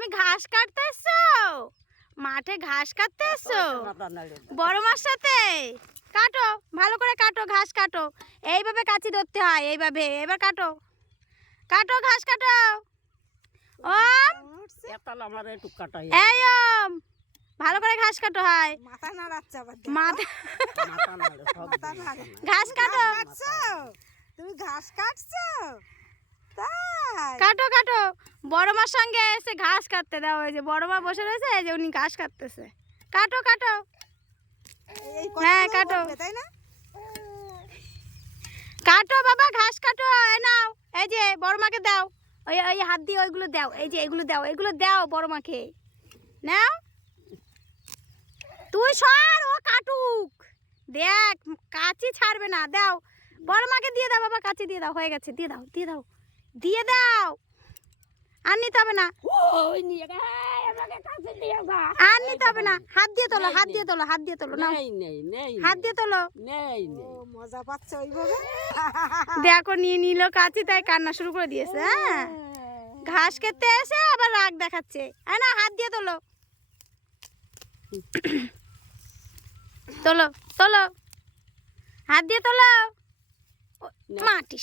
তুমি ঘাস কাটতে এসছো? মাঠে ঘাস কাটতে এসছো বড় মার সাথে? কাটো, ভালো করে কাটো, ঘাস কাটো। এইভাবে কাঁচি ধরতে হয়, এইভাবে। এবার কাটো, কাটো, ঘাস কাটো। ওম, এই ওম, ভালো করে ঘাস কাটো হয়। মাথা নাড়াচ্ছে আবার। মাথা ঘাস কাটো, তুমি ঘাস কাটছো? তাই কাটো কাটো। বড় মার সঙ্গে এসে ঘাস কাটতে দাও। ওই যে বড় মা বসে রয়েছে, এই যে উনি ঘাস কাটতেছে। কাটো কাটো, হ্যাঁ কাটো, তাই না? কাটো বাবা, ঘাস কাটো। এই নাও, এই যে বড় মাকে দাও। ওই ওই হাত দিয়ে ওইগুলো দাও। এই যে এগুলো দাও, এগুলো দাও বড় মাকে। নাও, তুই সর, ও কাটুক। দেখ, কাঁচি ছাড়বে না। দাও, বড় মাকে দিয়ে দাও বাবা, কাঁচি দিয়ে দাও। হয়ে গেছে, দিয়ে দাও, দিয়ে দাও, দিয়ে দাও। আর নিতে হবে না, আর নিতে হবে না। হাত দিয়ে তোলো, হাত দিয়ে তোলো, হাত দিয়ে তোলো। নাও, হাত দিয়ে তোলো। মজা পাচ্ছে ওইভাবে। দেখো, নিয়ে নিল কাঁচি, তাই কান্না শুরু করে দিয়েছে। হ্যাঁ, ঘাস খেতে এসে আবার রাগ দেখাচ্ছে। না, হাত দিয়ে তোলো, তোলো তোলো, হাত দিয়ে তোলো। মাটির